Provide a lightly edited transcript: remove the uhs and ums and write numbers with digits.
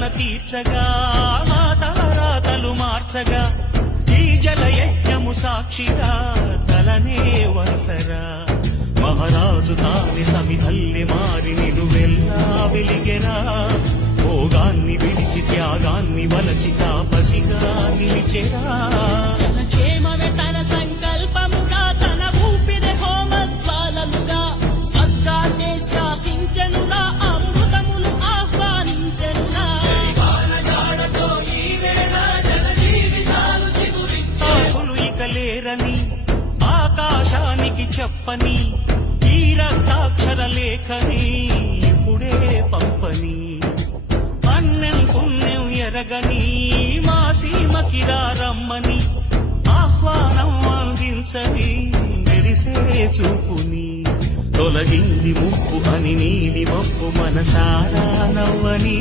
తపన తీర్చగా మా తలరాతలు మార్చగా ఈ జలయజ్ఞము సాక్షిగా తలనే వసరా మహారాజు తాని సమిధల్లి మారి నిలువెల్లా వెలిగెరా భోగాన్ని విడిచి త్యాగాన్ని వలచి తాపసిగా నిలిచెరా జనక్షేమమే తన సంకల్పముగా తన ఊపిరి హోమజ్వాలలుగా స్వర్గాన్నే శాసించెనుగా అమృతమును ఆహ్వానించెనుగా ఆకులు ఇక లేరని ఆకాశానికి చెప్పని ఈ రక్తాక్షర లేఖని ఇప్పుడే పంపని అన్నం పుణ్యం ఎరగని మా సీమకిరా రమ్మని ఆహ్వానం అందించని మెరిసే చూపుని తొలగింది ముప్పు అని నీలి మప్పు మనసారా నవ్వని